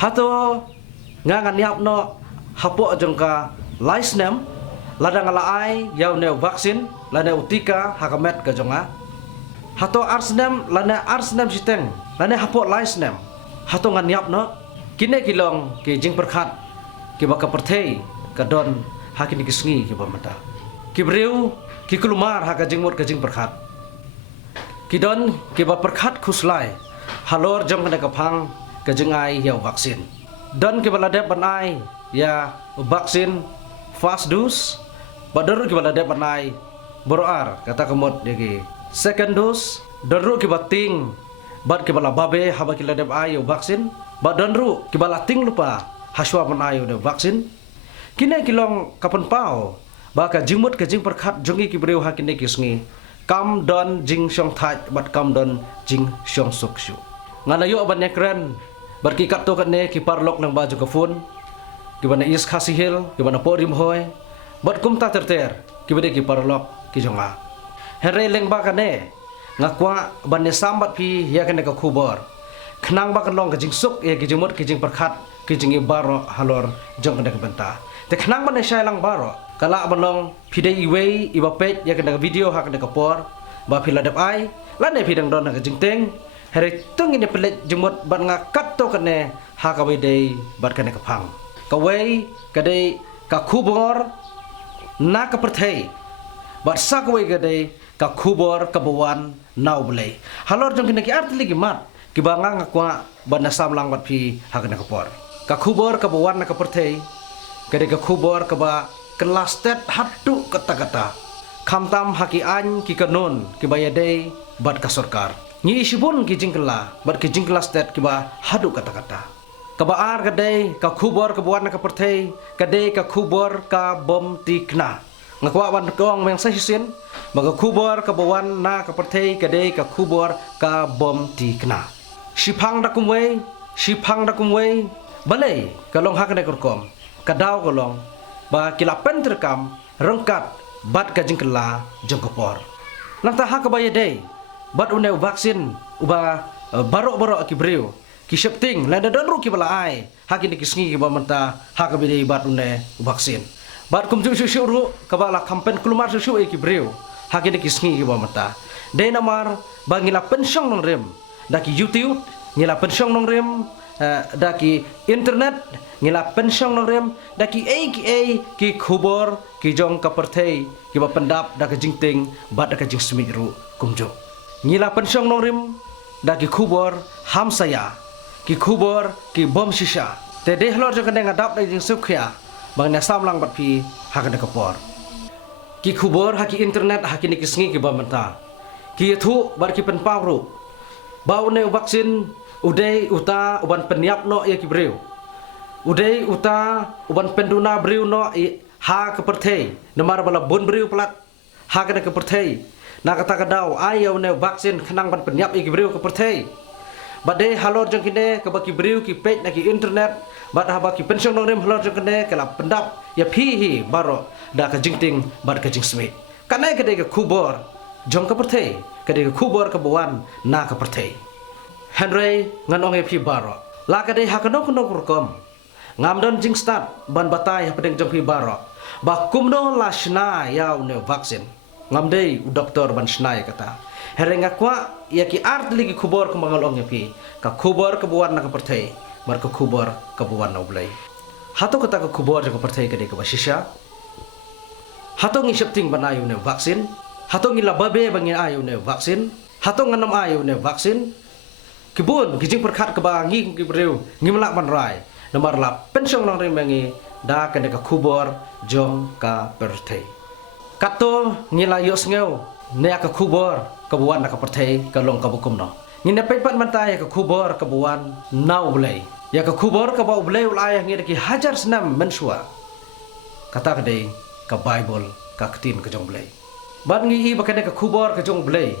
Hato ngangan niap no hapo jongka laisnem ladang alaai yau ne vaksin lane utika hakamet ka jonga. Hato arsnem lane arsnem siteng lane hapo laisnem. Hato ngan niap no kine kilong ki jing perkhat ki baka perthei ka don hakini kisngi ki bamata. Ki breu ki kulumar haka jingmut ka jing perkhat. Ki don ki ba perkhat khuslai halor jong kana kapang ka jengai yau vaksin. Don ki baladep banai ya vaksin fast dose badoru ki baladep banai boroar kata kemot degi second dose doru ki bating bad ki bala babe haba ki ladep ayo vaksin badonru ki balating lupa haswa banai de vaksin kine kilong kapan pau baka jimut ke jing perkhat jongi ki breu hakine kisngi kam don jing syong thaj bat kam don jing syong sukshu ngalayo ban nekren berkikat to kan ne ki parlok nang baju kafun ki bana is khasihil ki bana porim hoy bat kumta terter ki bade ki parlok ki jonga here leng ba kan ne ngakwa ban ne sambat pi ya kan ka khubor khnang ba kan long ka jing suk ya ki jumut ki jing perkhat ki jing baro halor jong kan ka benta te khnang ban ne shai lang baro kala balong pide iwei iba page ya kan ka video ha kan ka por ba phila dap ai la ne phidang don ka jing teng hari tung ini pelet jemut bat ngakat to kene ha ka dei bat kene kapang ka wei ka dei ka khubor na ka perthei bat sa ka wei ka dei ka khubor ka bawan nau blei halor jong kene ki artli ki mat ki banga ngakwa ban na sam lang bat phi ha kene kapor ka khubor ka bawan na ka perthei ka dei ka khubor ka ba kelas tet hatu kata-kata khamtam haki an ki kanon ki bayadei bat ka sarkar ni isibun ki jingkla bat ki jingkla stat ki ba hadu kata-kata kabaar kadai ka khubor ka buan ka perthei kadai ka khubor ka bom tikna ngakwa ban kong meng sahisin maga khubor ka buan na ka perthei kadai ka khubor ka bom tikna sipang da kumwei balai kalong hak ne korkom kadau kalong ba kilapen terkam rengkat bat ka jingkla jongkopor nang ta hak ba yadai bat une vaksin uba barok ki breu ki shepting la da donru ki bala ai hakini kisngi ki bamanta hakabide bat une vaksin bat kumju shu ru kabala kampen kulumar shu ki breu hakini kisngi ki bamanta de namar bangila pensyong nong rem daki youtube ngila pensyong nong rem daki internet ngila pensyong nong rem daki ki khubor ki jong ka perthei ki ba pendap da ka jingting bat da ka jing smit ru kumju ngila pensyong norim daki khubor ham saya ki khubor ki bom shisha te dehlor jong kene ngadap dai jing sukhya bang na samlang bat phi hakane kapor ki khubor haki internet haki ni kisngi ki bamanta ki thu bar ki pen pawru bau ne vaksin udai uta uban peniap no ya ki breu udai uta uban penduna breu no ha ka perthei namar bala bon breu plat ha ka ka perthei na kata kadau ayau ne vaksin khnang ban penyap ki breu ka perthei bade halor jong kine ka baki breu ki page na ki internet bad ha baki pensyong nong rem halor jong kine kala pendap ya phi hi baro da ka jingting bad ka jing smit kanai ka de ka khubor jong ka perthei ka de ka khubor ka bawan na ka perthei henry nganong e phi baro la ka de ha ka nong kurkom ngam don jing start ban batai ha pedeng jong phi baro ba kumno la shna yau ne vaksin ngamdei doktor ban snai kata herenga kwa ya ki art ligi khubor ko mangalong pi ka khubor ka buan na ka perthei mar ka khubor ka buan na ublai hato kata ka khubor ka perthei ka de ka basisha hato ngi shepting banayu ne vaksin hato ngi lababe bangi ayu ne vaksin hato nganam ayu ne vaksin kibun gijing perkhat ka bangi ki breu ngi malak ban rai nomor la pensyong nang remengi da ka de ka khubor jong ka perthei kato ngilayo sngeu ne ka khubor kabuan na ka perthei ka long ka bukum no ngine pepat mantai ka khubor kabuan nau blai ya ka khubor ka bau blai ulai ngi ki hajar senam mensua kata ka dei ka bible ka ktin ka jong blai ban ngi hi bakane ka khubor ka jong blai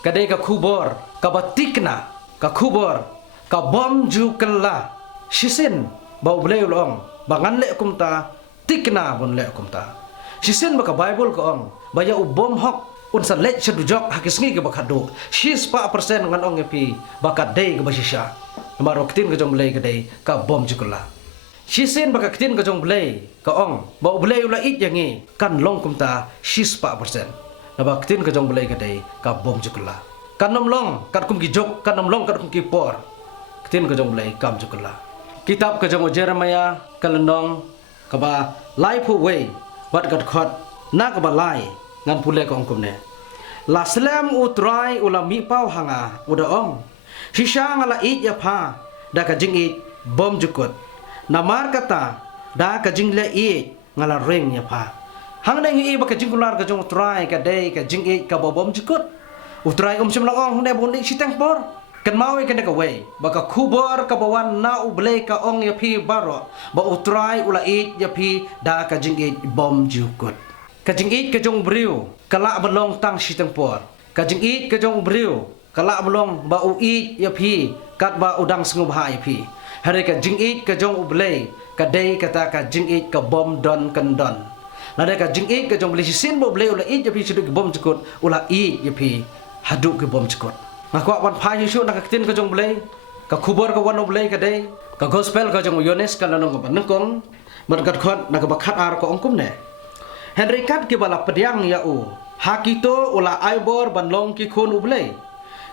ka dei ka khubor ka batikna ka khubor ka bom ju kala shisin bau blai ulong bangan le kumta tikna bon le kumta Sisen baka Bible ko ang baya ubom hok unsa let sedujok hakisngi ke bakado shis pa persen ngan ong epi bakat dei ke basisha maro ketin ke jong belai ke dei ka bom jukula shisin bakat ketin ke jong belai ka ong ba belai ula it yangi kan long kumta shis pa persen na ba ketin ke jong belai ke dei ka bom jukula kan nom long kat kum ki jok kan nom long kat kum ki por ketin ke jong belai kam jukula kitab ke jong Jeremiah kalendong ka ba lai pu wei wat kat khot na ka ba lai ngan pule ko ongkum ne la slam utrai ula mi pau hanga uda ong shisha ngala it ya pha da ka jing it bom jukut namar kata da ka jing le it ngala ring ya pha hang dai ngi ba ka jing kular ka jong utrai ka dei ka jing it ka bom jukut utrai shim lang ong ne bon dik sitang por kan mau ke ka wei ba ka kubor ka bawan na uble ka ong ya phi baro ba utrai ula it ya phi da ka jing it bom jukut kajing it kajong briu kala belong tang sitang por kajing it kajong briu kala belong ba u it ya phi kat ba udang sngub ha ya phi hari kajing it kajong ublei kadai kata kajing it ka bom don kan don nada kajing it kajong beli sin bo blei ula it ya phi siduk bom cekut ula it ya phi haduk ke bom cekut ngakwa wan pha yesu nak ketin kajong blei ka khubor ka wan ublei kadai ka gospel kajong yones kalanong ka nengkong berkat khot nak bakhat ar ko ongkum ne Henry kat ke bala pediang ya u hakito ula aibor banlong ki khun ublei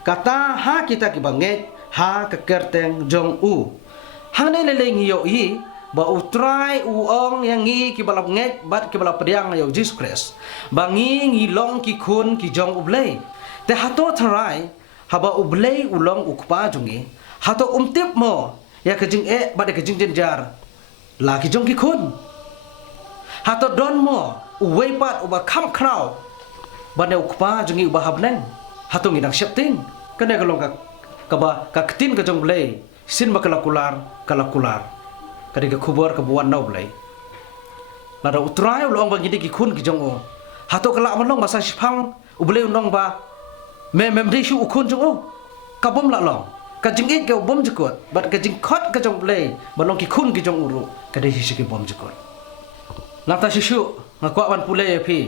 kata ha kita ki banget ha ke kerteng jong u hane lele ngi yo i ba utrai u ong yang ngi ki bala nget bat ki bala pediang yo Jesus Christ bangi ngi long ki khun ki jong ublei te hato tharai haba ublei ulong ukpa jongi hato umtip mo ya ke jing e ba de ke jing jenjar la ki jong ki khun hato don mo uwei pat uba kam krau bane ukpa jungi uba habneng hatung idang syapting kene kalong ka ba ka ketin ka jong blei sin makalakular kadi ka khubor ka buan nau blei lada utrai ulong ba ngidi ki khun ki jong o hato kala manong masa sipang ublei unong ba mem de shu ukun jong o ka bom la long ka jing it ka bom jukot bat ka jing khot ka jong blei balong ki khun ki jong uru kadi hisu ki bom jukot nata shishu ngakwa wan pule pi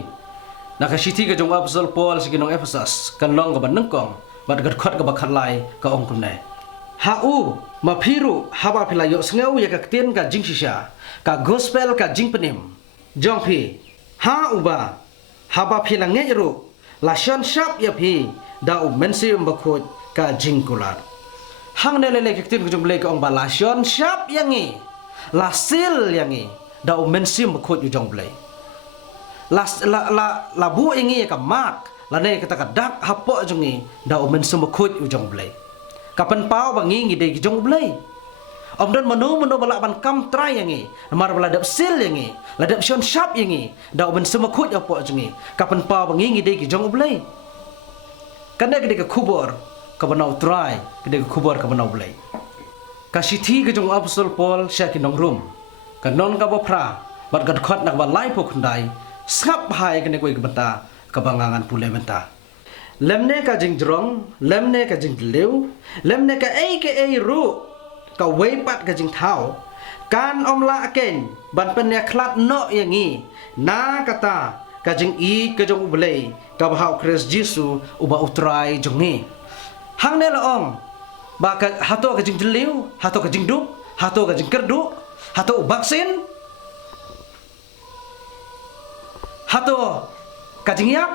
nakashiti ka jong apostol Paul siginong Ephesus kan long ka banengkong bat gat khot ka bakhat lai ka ong kumne ha u mapiru haba pilayo sngeu ya ka ktin ka jing shisha ka gospel ka jing penim jong pi ha uba haba pilange ru la shon shap ya pi da u mensim bakhot ka jing kulat hang ne lele ka ktin ka jong le ka ong ba la shon shap yangi la sil yangi da u mensim bakhot yu jong blei la bu ingi ka mak la ne kata ka dak hapo jongi da u mensim bakhot yu jong blei kapan pau bangi ngi de jong blei om don manu bala ban kam trai yangi mar bala dap sil yangi la dap shon shap yangi da u mensim bakhot hapo jongi kapan pau bangi ngi de jong blei kanda ke ka khubor ka banau trai ke de khubor ka banau blei ka sithi ke jong apostol Paul syakin nong rum kanon ka bopra bat gad khot nak ba lai po khundai skap hai kene koi benta kabangangan pule benta lemne ka jingjrong lemne ka jingleu lemne ka ei ru ka weipat ka jing thau kan omla ken ban penya khlat no yangi na kata ka jing I ka jong ublei ka bahau Christ Jesu uba utrai jongi hang ne laong ba ka hato ka jingleu hato ka jingdu hato ka jingkerdu hato vaksin hato kajingiap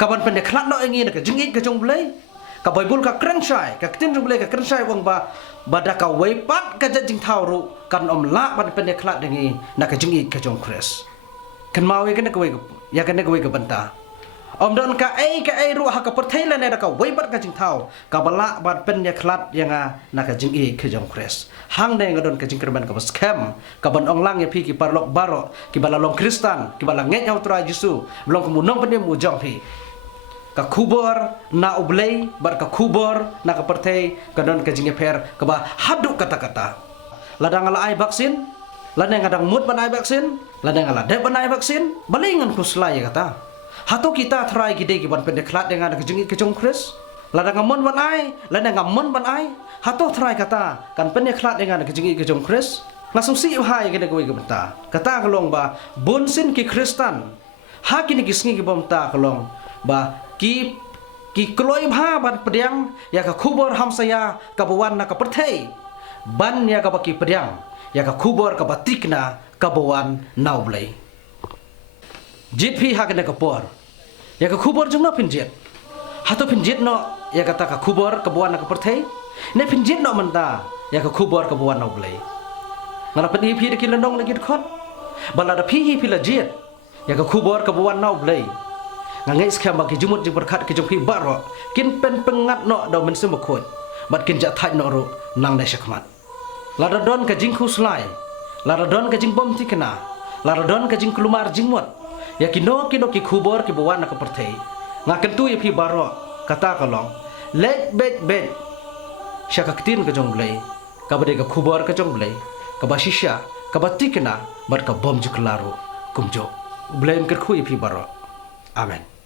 kaban pendek klat no ingin ka jingit ka jong blei ka bible ka krenshai ka tin jong blei ka krenshai wang ba bada ka weipat ka jing thawru kan om la ban pendek klat dengi na ka jingit ka jong kres kan mawi kan ka wei ya kan ka wei ka banta om don ka ei ru ha ka perthai la ne ka weipat ka jing thaw ka bala ban pendek klat yang na ka jingit ka jong kres hang ne ngadon ka jing kerban ka scam ka ban ong lang ya pi ki parlok baro ki balalong kristan ki balang nget yaw tra Jesu belong kemunong penem ujong pi ka kubor na ublei bar ka kubor na ka perthai ka don ka jing per ka ba haduk kata-kata ladang ala ai vaksin ladang ngadang mut ban ai vaksin ladang ala de ban ai vaksin balingan kuslai kata hato kita try gide ki ban pendek klat dengan ka jing ke jong kris ladang ngamon ban ai ladang ngamon ban ai hato try kata kan pendek klat dengan ka jing ke jong kris langsung si hai gede kowe kata kalong ba bonsin ki kristan hakini kisngi ki bomta kalong ba ki kloi bha ban pediang ya ka khubor ham saya ka bawan na ka perthei ban ya ka baki pediang ya ka khubor ka batikna ka bawan naublei jit phi ha ka por ya ka khubor jung no pinjet hato pinjet no ya ka ta ka khubor ka bawan na ka perthei ne pinjet no manta ya ka khubor ka bawan naublei ngara pedi phi de kilondong lagi khot bala da phi hi phi la jet ya ka khubor ka bawan naublei ngangai skam bagi jumut jing berkat ke jong phi baro kin pen pengat no do men sem khot bat kin ja thai no ro nang dai shakmat lada don ka jing khuslai lada don ka jing bom tikna lada don ka jing klumar jing mot ya kino ki khubor ki bawan na ka perthei ngaken tu ya phi baro kata kalong let bet syakaktin ka jong blai ka bade ka khubor ka jong blai ka basisha ka batikna bat ka bom juklaro kumjo blame ker khu ya phi baro amen